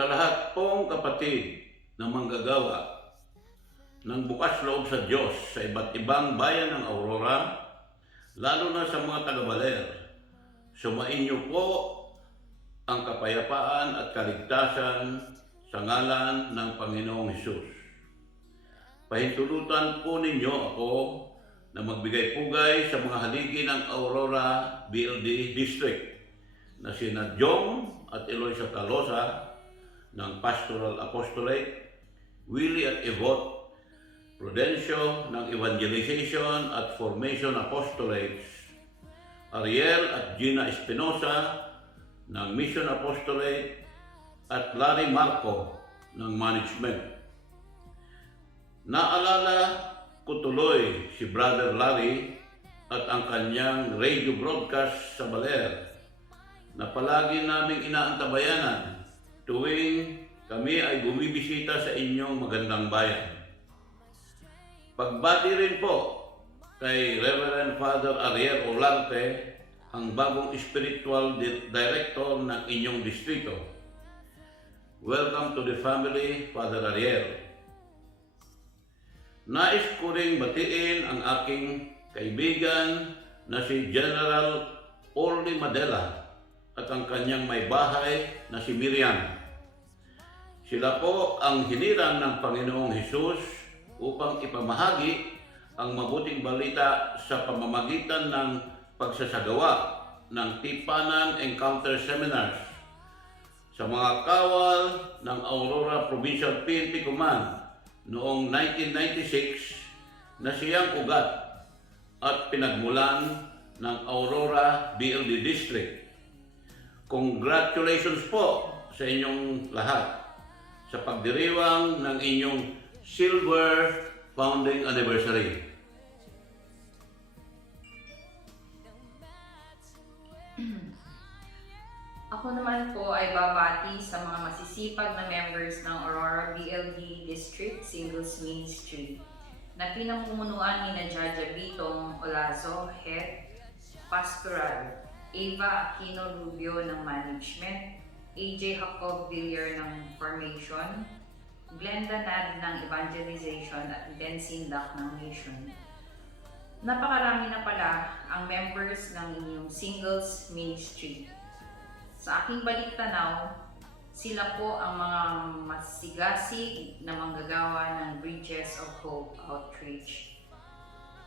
Sa lahat pong kapatid na manggagawa ng bukas loob sa Diyos sa iba't ibang bayan ng Aurora, lalo na sa mga taga-Baler, sumainyo po ang kapayapaan at kaligtasan sa ngalan ng Panginoong Hesus. Pahintulutan po ninyo ako na magbigay pugay sa mga haligi ng Aurora BLD District na sina Jong at Eloisa Talosa ng Pastoral Apostolate, Willie at Yvonne Prudencio ng Evangelization at Formation Apostolates, Ariel at Gina Espinosa ng Mission Apostolate, at Larry Marco ng Management. Naalala ko tuloy si Brother Larry at ang kanyang radio broadcast sa Baler na palagi naming inaantabayanan tuwing kami ay bumibisita sa inyong magandang bayan. Pagbati rin po kay Reverend Father Ariel Olarte, ang bagong spiritual director ng inyong distrito. Welcome to the family, Father Ariel. Nais ko ring batiin ang aking kaibigan na si General Orly Madela at ang kanyang may bahay na si Miriam. Sila po ang hinirang ng Panginoong Hesus upang ipamahagi ang mabuting balita sa pamamagitan ng pagsasagawa ng Tipanan Encounter Seminars sa mga kawal ng Aurora Provincial PNP Command noong 1996 na siyang ugat at pinagmulan ng Aurora BLD District. Congratulations po sa inyong lahat sa pagdiriwang ng inyong Silver Founding Anniversary. Ako naman po ay babati sa mga masisipag na members ng Aurora BLD District Singles Ministry na pinamumunuan ni na Jaja Bitong Olazo, Head Pastoral, Eva Aquino Rubio ng Management, AJ Jacob Villar ng Formation, Glenda Nad ng Evangelization at Ben Sindak ng Mission. Napakarami na pala ang members ng inyong Singles Ministry. Sa aking balik-tanaw, sila po ang mga masigasig na manggagawa ng Bridges of Hope Outreach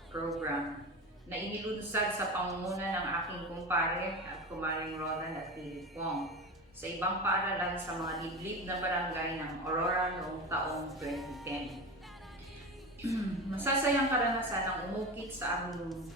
Program na inilunsad sa pamumuno ng aking kumpare at kumaring Roland at Lily Pong sa ibang paaralan sa mga liblib na barangay ng Aurora noong taong 2010. Masasayang karanasan ang umukit sa aming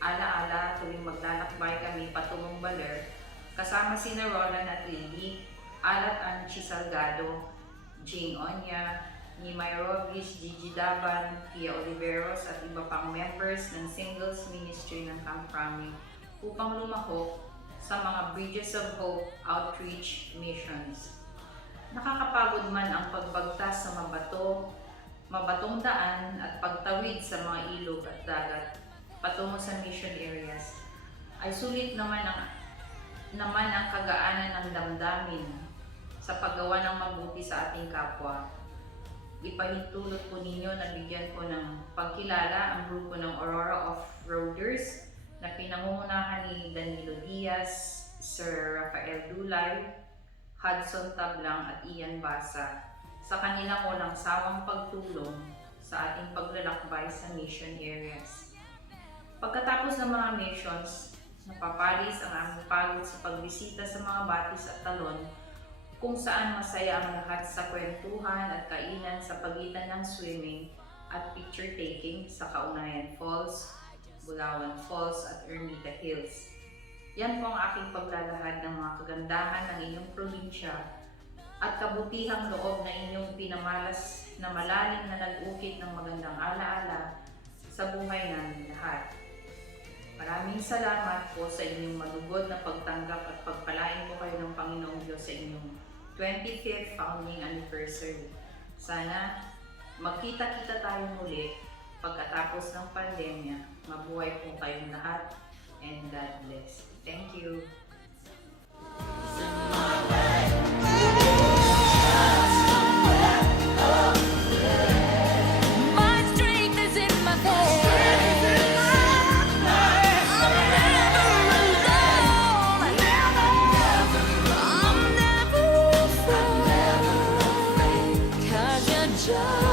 alaala tuwing maglalakbay kami patungong Baler kasama sina Roland at Lily, Alat Anchi Salgado, Jane Onya, Nimay Robles, Gigi Daban, Pia Oliveros at iba pang members ng Singles Ministry ng Camp Rami upang lumahok sa mga Bridges of Hope Outreach Missions. Nakakapagod man ang pagbagtas sa mabatong daan at pagtawid sa mga ilog at dagat patungo sa mission areas, ay sulit naman ang kagaanan ng damdamin sa paggawa ng mabuti sa ating kapwa. Ipahintulot po ninyo na bigyan ko ng pagkilala ang grupo ng Aurora Off-Roaders na pinangungunahan ni Danilo Diaz, Sir Rafael Dulay, Hudson Tablang at Ian Basa sa kanilang walang sawang pagtulong sa ating paglalakbay sa mission areas. Pagkatapos ng mga missions, napapalis ang aming pagod sa pagbisita sa mga batis at talon kung saan masaya ang lahat sa kwentuhan at kainan sa pagitan ng swimming at picture taking sa Kaunayan Falls, Bulawan Falls at Ermita Hills. Yan po ang aking paglalahad ng mga kagandahan ng inyong probinsya at kabutihang loob na inyong pinamalas na malalim na nag-ukit ng magandang alaala sa buhay namin lahat. Maraming salamat po sa inyong malugod na pagtanggap at pagpalain po kayo ng Panginoong Diyos sa inyong 25th Founding Anniversary. Sana magkita-kita tayo muli pagkatapos ng pandemya. Mabuhay po kayong lahat and God bless. Thank you. Radyo